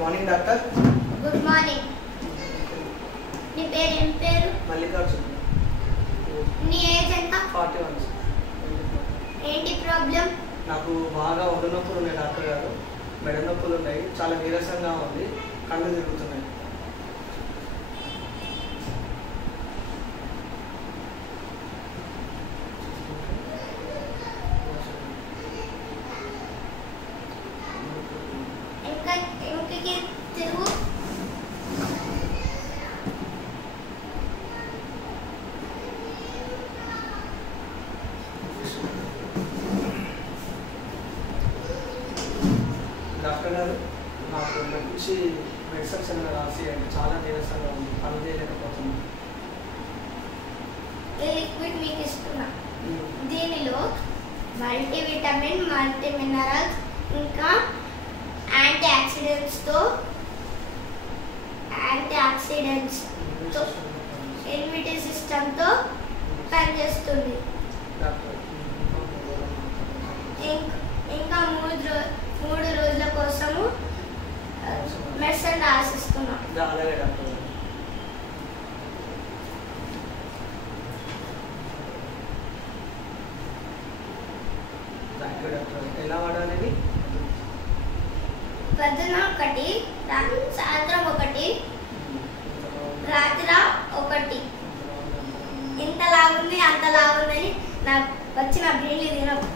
Morning doctor. Good morning. నీ పేరు ఏం పేరు? మల్లికార్జున్. నీ ఏజ్ ఎంత? 41. ఏంటి ప్రాబ్లం? నాకు బాగా ఒళ్ళు నొప్పులు ఉన్నాయి డాక్టర్ గారు. మెడ నొప్పులు ఉన్నాయి, చాలా నీరసంగా ఉంది, కళ్ళు తిరుగుతున్నాయి. ఇంటికి తిరుగు. డాక్టర్ గారు, నాకు మంచి మెడిసిన్స్ ఏమైనా రాసియండి. చాలా నీరసంగా ఉంది, పని చేయలేకపోతున్నాను. ఈ లిక్విడ్ మీకు ఇస్తున్నా. దీనిలో మల్టీవిటమిన్, మల్టీ మినరల్స్, ఇంకా యాంటీ ఆక్సిడెంట్స్తో ఇమ్యూనిటీ సిస్టమ్తో పనిచేస్తుంది. ఇంకా 3 రోజుల కోసము మెడిసిన్ రాసిస్తున్నాం. అలాగే డాక్టర్. ఎలా వాడాలి? పొద్దున 1, సాయంత్రం 1, రాత్రి 1. ఇంత లాగుంది అంత లాగుందని నాకు వచ్చిన బ్రెయిన్ తినకు.